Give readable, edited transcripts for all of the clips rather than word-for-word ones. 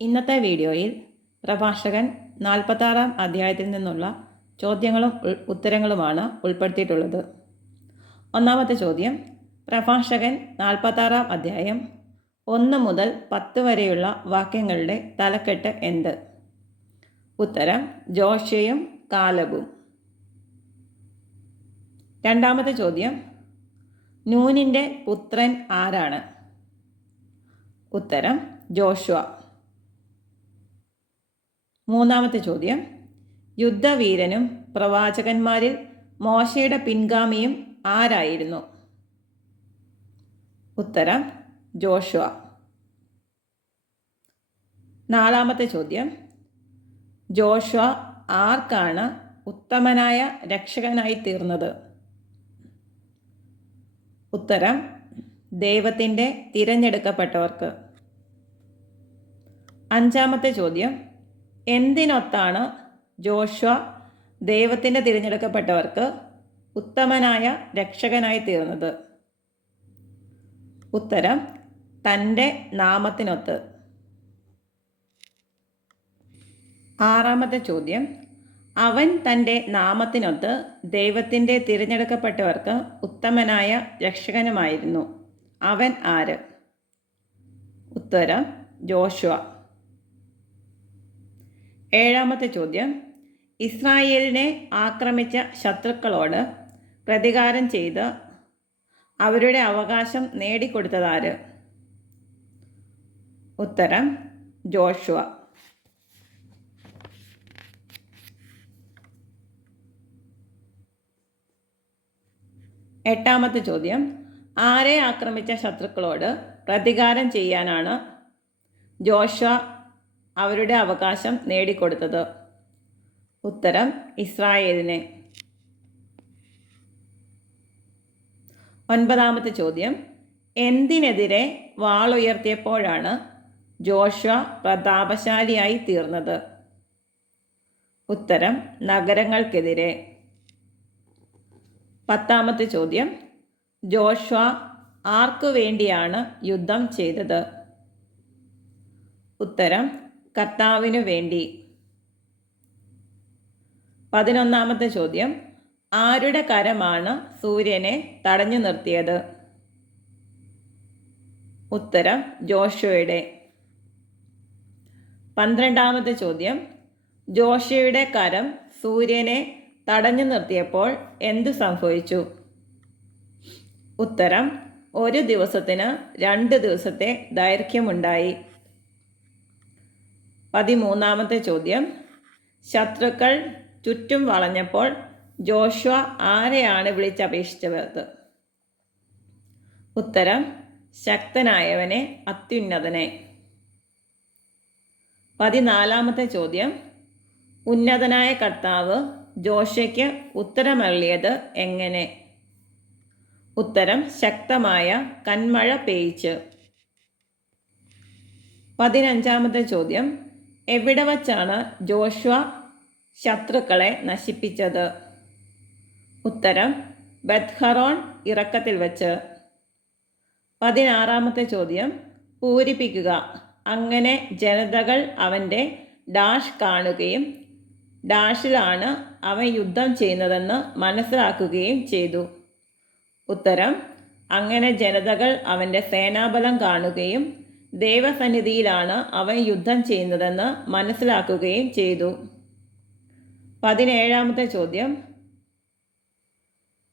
ഇന്നത്തെ വീഡിയോയിൽ പ്രഭാഷകൻ 46-ാം അധ്യായത്തിൽ നിന്നുള്ള ചോദ്യങ്ങളും ഉത്തരങ്ങളുമാണ് ഉൾപ്പെടുത്തിയിട്ടുള്ളത്. ഒന്നാമത്തെ ചോദ്യം, പ്രഭാഷകൻ 46-ാം അധ്യായം 1 മുതൽ 10 വരെയുള്ള വാക്യങ്ങളുടെ തലക്കെട്ട് എന്ത്? ഉത്തരം ജോഷയും കാലബും. രണ്ടാമത്തെ ചോദ്യം, നൂനിൻ്റെ പുത്രൻ ആരാണ്? ഉത്തരം ജോഷുവ. മൂന്നാമത്തെ ചോദ്യം, യുദ്ധവീരനും പ്രവാചകന്മാരിൽ മോശയുടെ പിൻഗാമിയും ആരായിരുന്നു? ഉത്തരം ജോഷുവ. നാലാമത്തെ ചോദ്യം, ജോഷുവ ആർക്കാണ് ഉത്തമനായ രക്ഷകനായി തീർന്നത്? ഉത്തരം ദൈവത്തിൻ്റെ തിരഞ്ഞെടുക്കപ്പെട്ടവർക്ക്. അഞ്ചാമത്തെ ചോദ്യം, എന്തിനൊത്താണ് ജോഷുവ ദൈവത്തിൻ്റെ തിരഞ്ഞെടുക്കപ്പെട്ടവർക്ക് ഉത്തമനായ രക്ഷകനായി തീർന്നത്? ഉത്തരം തൻ്റെ നാമത്തിനൊത്ത്. ആറാമത്തെ ചോദ്യം, അവൻ തൻ്റെ നാമത്തിനൊത്ത് ദൈവത്തിൻ്റെ തിരഞ്ഞെടുക്കപ്പെട്ടവർക്ക് ഉത്തമനായ രക്ഷകനുമായിരുന്നു. അവൻ ആര്? ഉത്തരം ജോഷുവ. ഏഴാമത്തെ ചോദ്യം, ഇസ്രായേലിനെ ആക്രമിച്ച ശത്രുക്കളോട് പ്രതികാരം ചെയ്ത് അവരുടെ അവകാശം നേടിക്കൊടുത്തതാര്? ഉത്തരം ജോഷുവ. എട്ടാമത്തെ ചോദ്യം, ആരെ ആക്രമിച്ച ശത്രുക്കളോട് പ്രതികാരം ചെയ്യാനാണ് ജോഷുവ അവരുടെ അവകാശം നേടിക്കൊടുത്തത്? ഉത്തരം ഇസ്രായേലിനെ. ഒൻപതാമത്തെ ചോദ്യം, എന്തിനെതിരെ വാളുയർത്തിയപ്പോഴാണ് ജോഷുവ പ്രതാപശാലിയായി തീർന്നത്? ഉത്തരം നഗരങ്ങൾക്കെതിരെ. പത്താമത്തെ ചോദ്യം, ജോഷുവ ആർക്കു വേണ്ടിയാണ് യുദ്ധം ചെയ്തത്? ഉത്തരം കർത്താവിനു വേണ്ടി. 11ാമത്തെ ചോദ്യം, ആരുടെ കരമാണ് സൂര്യനെ തടഞ്ഞു നിർത്തിയത്? ഉത്തരം ജോഷുവയുടെ. 12ാമത്തെ ചോദ്യം, ജോഷുവയുടെ കരം സൂര്യനെ തടഞ്ഞു നിർത്തിയപ്പോൾ എന്തു സംഭവിച്ചു? ഉത്തരം ഒരു ദിവസത്തിന് 2 ദിവസത്തെ ദൈർഘ്യമുണ്ടായി. 13ാമത്തെ ചോദ്യം, ശത്രുക്കൾ ചുറ്റും വളഞ്ഞപ്പോൾ ജോഷുവ ആരെയാണ് വിളിച്ചപേക്ഷിച്ചത്? ഉത്തരം ശക്തനായവനെ, അത്യുന്നതനെ. 14ാമത്തെ ചോദ്യം, ഉന്നതനായ കർത്താവ് ജോഷയ്ക്ക് ഉത്തരമരുളിയത് എങ്ങനെ? ഉത്തരം ശക്തമായ കന്മഴ പെയ്യിച്ച്. 15ാമത്തെ ചോദ്യം, എവിടെ വച്ചാണ് ജോഷുവ ശത്രുക്കളെ നശിപ്പിച്ചത്? ഉത്തരം ബെത്ത്ഹറോൻ ഇറക്കത്തിൽ വച്ച്. 16ാമത്തെ ചോദ്യം, പൂരിപ്പിക്കുക. അങ്ങനെ ജനതകൾ അവൻ്റെ ഡാഷ് കാണുകയും ഡാഷിലാണ് അവൻ യുദ്ധം ചെയ്യുന്നതെന്ന് മനസ്സിലാക്കുകയും ചെയ്തു. ഉത്തരം അങ്ങനെ ജനതകൾ അവൻ്റെ സേനാബലം കാണുകയും ദൈവസന്നിധിയിലാണ് അവൻ യുദ്ധം ചെയ്യുന്നതെന്ന് മനസ്സിലാക്കുകയും ചെയ്തു. 17ാമത്തെ ചോദ്യം,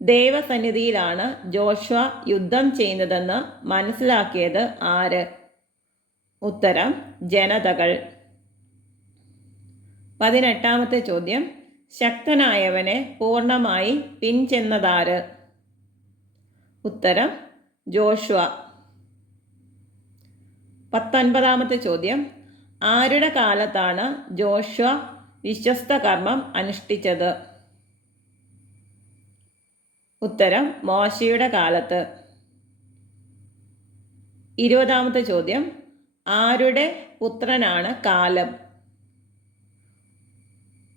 ദൈവസന്നിധിയിലാണ് ജോഷുവ യുദ്ധം ചെയ്യുന്നതെന്ന് മനസ്സിലാക്കിയത് ആര്? ഉത്തരം ജനതകൾ. 18ാമത്തെ ചോദ്യം, ശക്തനായവനെ പൂർണ്ണമായി പിൻചെന്നതാര്? ഉത്തരം ജോഷുവ. 19ാമത്തെ ചോദ്യം, ആരുടെ കാലത്താണ് ജോഷുവ വിശ്വസ്ത കർമ്മം അനുഷ്ഠിച്ചത്? ഉത്തരം മോശയുടെ കാലത്ത്. 20ാമത്തെ ചോദ്യം, ആരുടെ പുത്രനാണ് കാലബ്?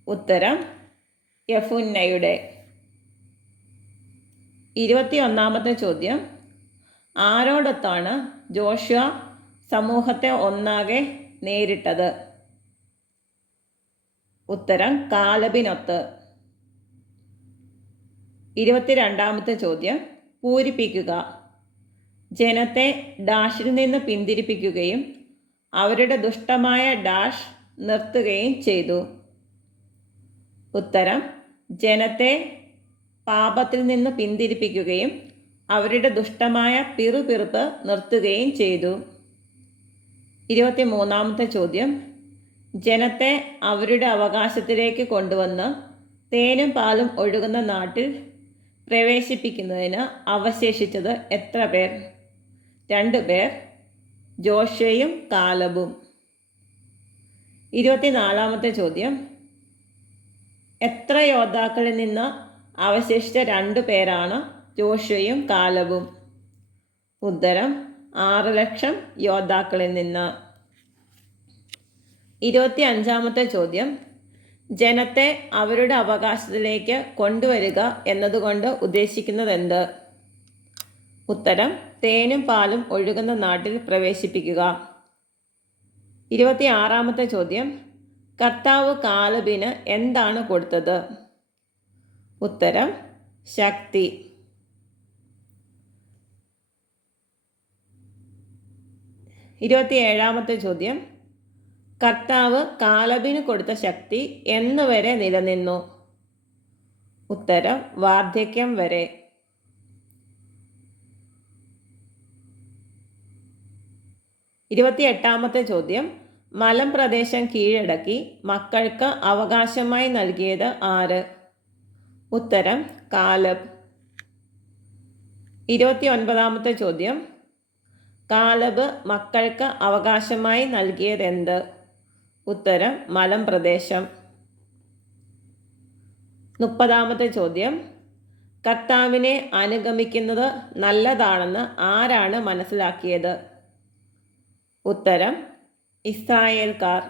ഉത്തരം യെഫുന്നയുടെ. 21ാമത്തെ ചോദ്യം, ആരോടൊത്താണ് ജോഷുവ സമൂഹത്തെ ഒന്നാകെ നേരിട്ടത്? ഉത്തരം കാലബിനൊത്ത്. 22ാമത്തെ ചോദ്യം പൂരിപ്പിക്കുക. ജനത്തെ ഡാഷിൽ നിന്ന് പിന്തിരിപ്പിക്കുകയും അവരുടെ ദുഷ്ടമായ ഡാഷ് നിർത്തുകയും ചെയ്തു. ഉത്തരം ജനത്തെ പാപത്തിൽ നിന്ന് പിന്തിരിപ്പിക്കുകയും അവരുടെ ദുഷ്ടമായ പിറുപിറുപ്പ് നിർത്തുകയും ചെയ്തു. 23ാമത്തെ ചോദ്യം ജനത്തെ അവരുടെ അവകാശത്തിലേക്ക് കൊണ്ടുവന്ന് തേനും പാലും ഒഴുകുന്ന നാട്ടിൽ പ്രവേശിപ്പിക്കുന്നതിന് അവശേഷിച്ചത് എത്ര പേർ? 2 പേർ, ജോഷയും കാലബും. 24ാമത്തെ ചോദ്യം എത്ര യോദ്ധാക്കളിൽ നിന്ന് അവശേഷിച്ച 2 പേരാണ് ജോഷയും കാലബും? ഉത്തരം 6,00,000 യോദ്ധാക്കളിൽ നിന്ന്. 25ാമത്തെ ചോദ്യം ജനത്തെ അവരുടെ അവകാശത്തിലേക്ക് കൊണ്ടുവരിക എന്നതുകൊണ്ട് ഉദ്ദേശിക്കുന്നത് എന്ത്? ഉത്തരം തേനും പാലും ഒഴുകുന്ന നാട്ടിൽ പ്രവേശിപ്പിക്കുക. 26ാമത്തെ ചോദ്യം കർത്താവ് കാലബിന് എന്താണ് കൊടുത്തത്? ഉത്തരം ശക്തി. 27ാമത്തെ ചോദ്യം കർത്താവ് കാലബിന് കൊടുത്ത ശക്തി എന്നുവരെ നിലനിന്നു? ഉത്തരം വാർദ്ധക്യം വരെ. 28ാമത്തെ ചോദ്യം മലമ്പ്രദേശം കീഴടക്കി മക്കൾക്ക് അവകാശമായി നൽകിയത് ആര്? ഉത്തരം കാലബ്. 29ാമത്തെ ചോദ്യം കാലബ് മക്കൾക്ക് അവകാശമായി നൽകിയതെന്ത്? ഉത്തരം മലമ്പ്രദേശം. 30ാമത്തെ ചോദ്യം കർത്താവിനെ അനുഗമിക്കുന്നത് നല്ലതാണെന്ന് ആരാണ് മനസ്സിലാക്കിയത്? ഉത്തരം ഇസ്രായേൽക്കാർ.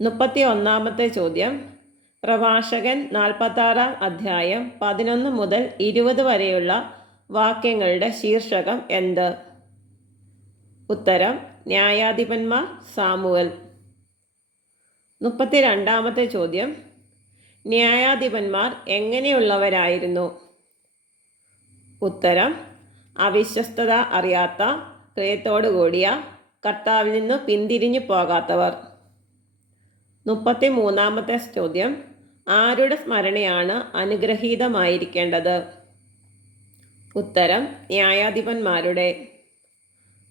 31ാമത്തെ ചോദ്യം പ്രഭാഷകൻ 46-ാം അധ്യായം 11 മുതൽ 20 വരെയുള്ള വാക്യങ്ങളുടെ ശീർഷകം എന്ത്? ഉത്തരം ന്യായാധിപന്മാർ സാമുവൽ. 32ാമത്തെ ചോദ്യം ന്യായാധിപന്മാർ എങ്ങനെയുള്ളവരായിരുന്നു? ഉത്തരം അവിശ്വസ്തത അറിയാത്ത, ഹൃദയത്തോടു കൂടിയ, കർത്താവിൽ നിന്ന് പിന്തിരിഞ്ഞു പോകാത്തവർ. 33ാമത്തെ ചോദ്യം ആരുടെ സ്മരണയാണ് അനുഗ്രഹീതമായിരിക്കേണ്ടത്? ഉത്തരം ന്യായാധിപന്മാരുടെ.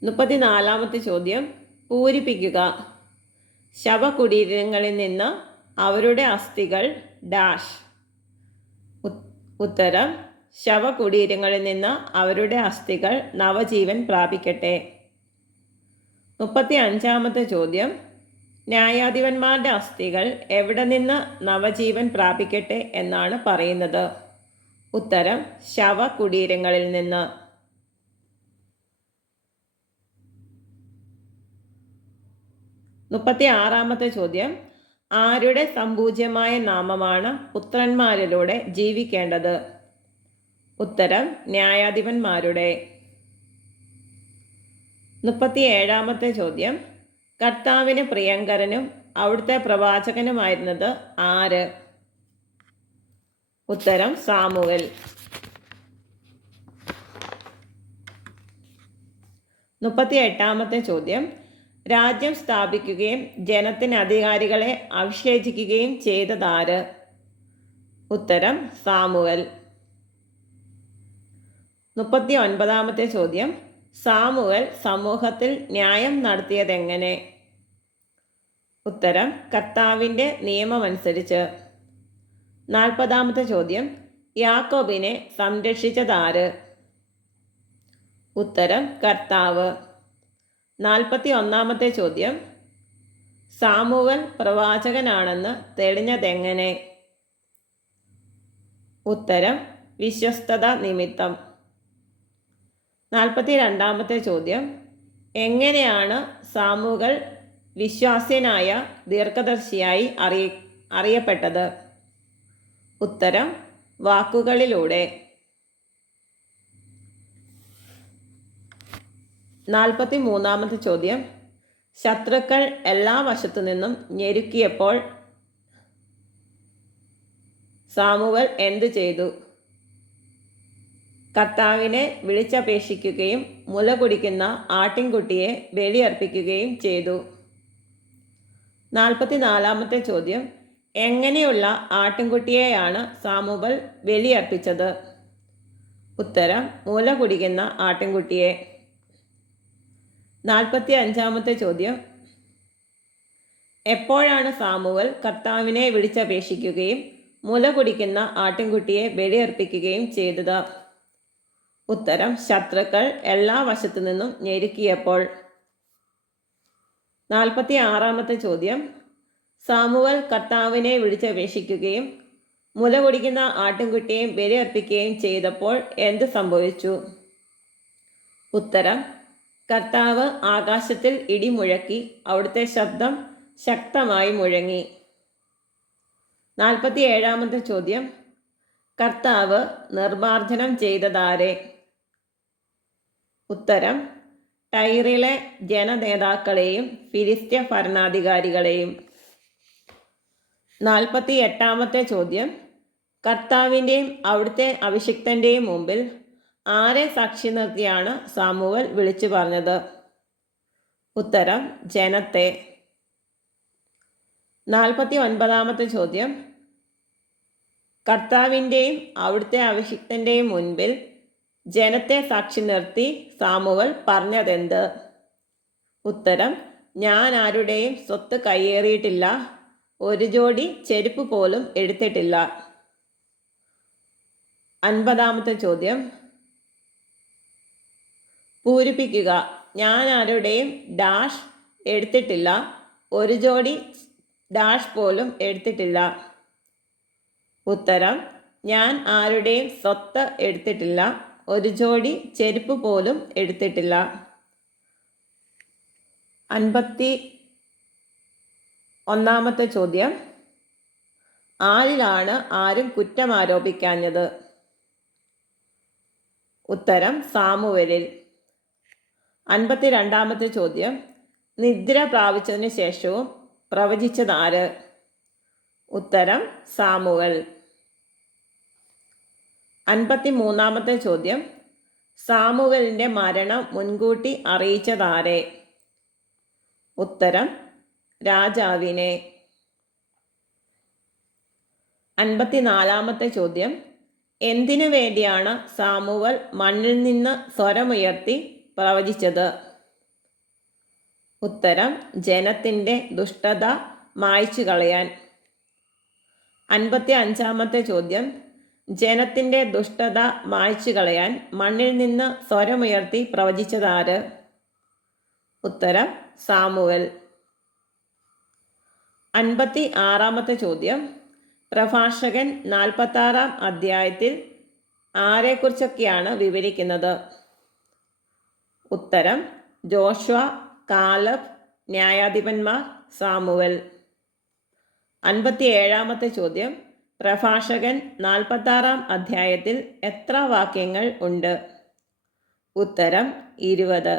34ാമത്തെ ചോദ്യം പൂരിപ്പിക്കുക. ശവകുടീരങ്ങളിൽ നിന്ന് അവരുടെ അസ്ഥികൾ ഡാഷ്. ഉത്തരം ശവകുടീരങ്ങളിൽ നിന്ന് അവരുടെ അസ്ഥികൾ നവജീവൻ പ്രാപിക്കട്ടെ. 35ാമത്തെ ചോദ്യം ന്യായാധിപന്മാരുടെ അസ്ഥികൾ എവിടെ നിന്ന് നവജീവൻ പ്രാപിക്കട്ടെ എന്നാണ് പറയുന്നത്? ഉത്തരം ശവകുടീരങ്ങളിൽ നിന്ന്. 36ാമത്തെ ചോദ്യം ആരുടെ സംപൂജ്യമായ നാമമാണ് പുത്രന്മാരിലൂടെ ജീവിക്കേണ്ടത്? ഉത്തരം ന്യായാധിപന്മാരുടെ. 37ാമത്തെ ചോദ്യം കർത്താവിന് പ്രിയങ്കരനും അവിടുത്തെ പ്രവാചകനുമായിരുന്നത് ആര്? ഉത്തരം സാമുവൽ. 38ാമത്തെ ചോദ്യം രാജ്യം സ്ഥാപിക്കുകയും ജനത്തിന് അധികാരികളെ അഭിഷേചിക്കുകയും ചെയ്തതാര്? ഉത്തരം സാമുവൽ. 39ാമത്തെ ചോദ്യം സാമുവൽ സമൂഹത്തിൽ ന്യായം നടത്തിയതെങ്ങനെ? ഉത്തരം കർത്താവിൻ്റെ നിയമമനുസരിച്ച്. 40ാമത്തെ ചോദ്യം യാക്കോബിനെ സംരക്ഷിച്ചതാര്? ഉത്തരം കർത്താവ്. 41ാമത്തെ ചോദ്യം സാമുവൽ പ്രവാചകനാണെന്ന് തെളിഞ്ഞതെങ്ങനെ? ഉത്തരം വിശ്വസ്തത നിമിത്തം. 42ാമത്തെ ചോദ്യം എങ്ങനെയാണ് സാമുവൽ വിശ്വാസ്യനായ ദീർഘദർശിയായി അറിയപ്പെട്ടത്? ഉത്തരം വാക്കുകളിലൂടെ. 43ാമത്തെ ചോദ്യം ശത്രുക്കൾ എല്ലാ വശത്തു നിന്നും ഞെരുക്കിയപ്പോൾ സാമുവൽ എന്തു ചെയ്തു? കർത്താവിനെ വിളിച്ചപേക്ഷിക്കുകയും മുല കുടിക്കുന്ന ആട്ടിൻകുട്ടിയെ ബലിയർപ്പിക്കുകയും ചെയ്തു. 44-ാമത്തെ ചോദ്യം, എങ്ങനെയുള്ള ആട്ടിൻകുട്ടിയെയാണ് സാമുവൽ ബലിയർപ്പിച്ചത്? ഉത്തരം, മുല കുടിക്കുന്ന ആട്ടിൻകുട്ടിയെ. 45-ാമത്തെ ചോദ്യം, എപ്പോഴാണ് സാമുവൽ കർത്താവിനെ വിളിച്ചപേക്ഷിക്കുകയും മുല കുടിക്കുന്ന ആട്ടിൻകുട്ടിയെ ബലിയർപ്പിക്കുകയും ചെയ്തത്? ഉത്തരം, ശത്രുക്കൾ എല്ലാ വശത്തു നിന്നും ഞെരുക്കിയപ്പോൾ. 46-ാമത്തെ ചോദ്യം, സാമുവൽ കർത്താവിനെ വിളിച്ചപേക്ഷിക്കുകയും മുല കുടിക്കുന്ന ആട്ടിൻകുട്ടിയെ ബലിയർപ്പിക്കുകയും ചെയ്തപ്പോൾ എന്ത് സംഭവിച്ചു? ഉത്തരം, കർത്താവ് ആകാശത്തിൽ ഇടിമുഴക്കി, അവിടുത്തെ ശബ്ദം ശക്തമായി മുഴങ്ങി. 47-ാമത്തെ ചോദ്യം, കർത്താവ് നിർമ്മാർജ്ജനം ചെയ്തതാരെ? ഉത്തരം, ടൈറിലെ ജനനേതാക്കളെയും ഫിലിസ്ത്യ ഭരണാധികാരികളെയും. 48-ാമത്തെ ചോദ്യം, കർത്താവിൻ്റെയും അവിടുത്തെ അഭിഷിക്തൻ്റെയും മുമ്പിൽ ആരെ സാക്ഷി നിർത്തിയാണ് സാമുവൽ വിളിച്ചു പറഞ്ഞത്? ഉത്തരം, ജനത്തെ. 49-ാമത്തെ ചോദ്യം, കർത്താവിൻ്റെയും അവിടുത്തെ അഭിഷിക്തൻ്റെയും മുൻപിൽ ജനത്തെ സാക്ഷി നിർത്തി സാമുവൽ പറഞ്ഞതെന്ത്? ഉത്തരം, ഞാൻ ആരുടെയും സ്വത്ത് കയ്യേറിയിട്ടില്ല, ഒരു ജോഡി ചെരുപ്പ് പോലും എടുത്തിട്ടില്ല. 50-ാമത്തെ ചോദ്യം, പൂരിപ്പിക്കുക. ഞാൻ ആരുടെയും ഡാഷ് എടുത്തിട്ടില്ല, ഒരു ജോഡി ഡാഷ് പോലും എടുത്തിട്ടില്ല. ഉത്തരം, ഞാൻ ആരുടെയും സ്വത്ത് എടുത്തിട്ടില്ല, ഒരു ജോഡി ചെരുപ്പ് പോലും എടുത്തിട്ടില്ല. 51-ാമത്തെ ചോദ്യം, ആരിലാണ് ആരും കുറ്റം ആരോപിക്കാഞ്ഞത്? ഉത്തരം, സാമുവേലിൽ. 52-ാമത്തെ ചോദ്യം, നിദ്ര പ്രാപിച്ചതിന് ശേഷവും പ്രവചിച്ചതാര്? ഉത്തരം, സാമുവൽ. 53-ാമത്തെ ചോദ്യം, സാമുവലിൻ്റെ മരണം മുൻകൂട്ടി അറിയിച്ചതാരെ? ഉത്തരം, രാജാവിനെ. 54-ാമത്തെ ചോദ്യം, എന്തിനു വേണ്ടിയാണ് സാമുവൽ മണ്ണിൽ നിന്ന് സ്വരമുയർത്തി പ്രവചിച്ചത്? ഉത്തരം, ജനത്തിൻ്റെ ദുഷ്ടത മായ്ച്ചു കളയാൻ. 55-ാമത്തെ ചോദ്യം, ജനത്തിൻ്റെ ദുഷ്ടത മായ്ച്ചു കളയാൻ മണ്ണിൽ നിന്ന് സ്വരമുയർത്തി പ്രവചിച്ചതാര്? ഉത്തരം, സാമുവൽ. 56-ാമത്തെ ചോദ്യം, പ്രഭാഷകൻ 46-ാം അധ്യായത്തിൽ ആരെക്കുറിച്ചൊക്കെയാണ് വിവരിക്കുന്നത്? ഉത്തരം, ജോഷുവ, കാലബ്, ന്യായാധിപന്മാർ, സാമുവൽ. 57-ാമത്തെ ചോദ്യം, പ്രഭാഷകൻ 46-ാം അധ്യായത്തിൽ എത്ര വാക്യങ്ങൾ ഉണ്ട്? ഉത്തരം, 20.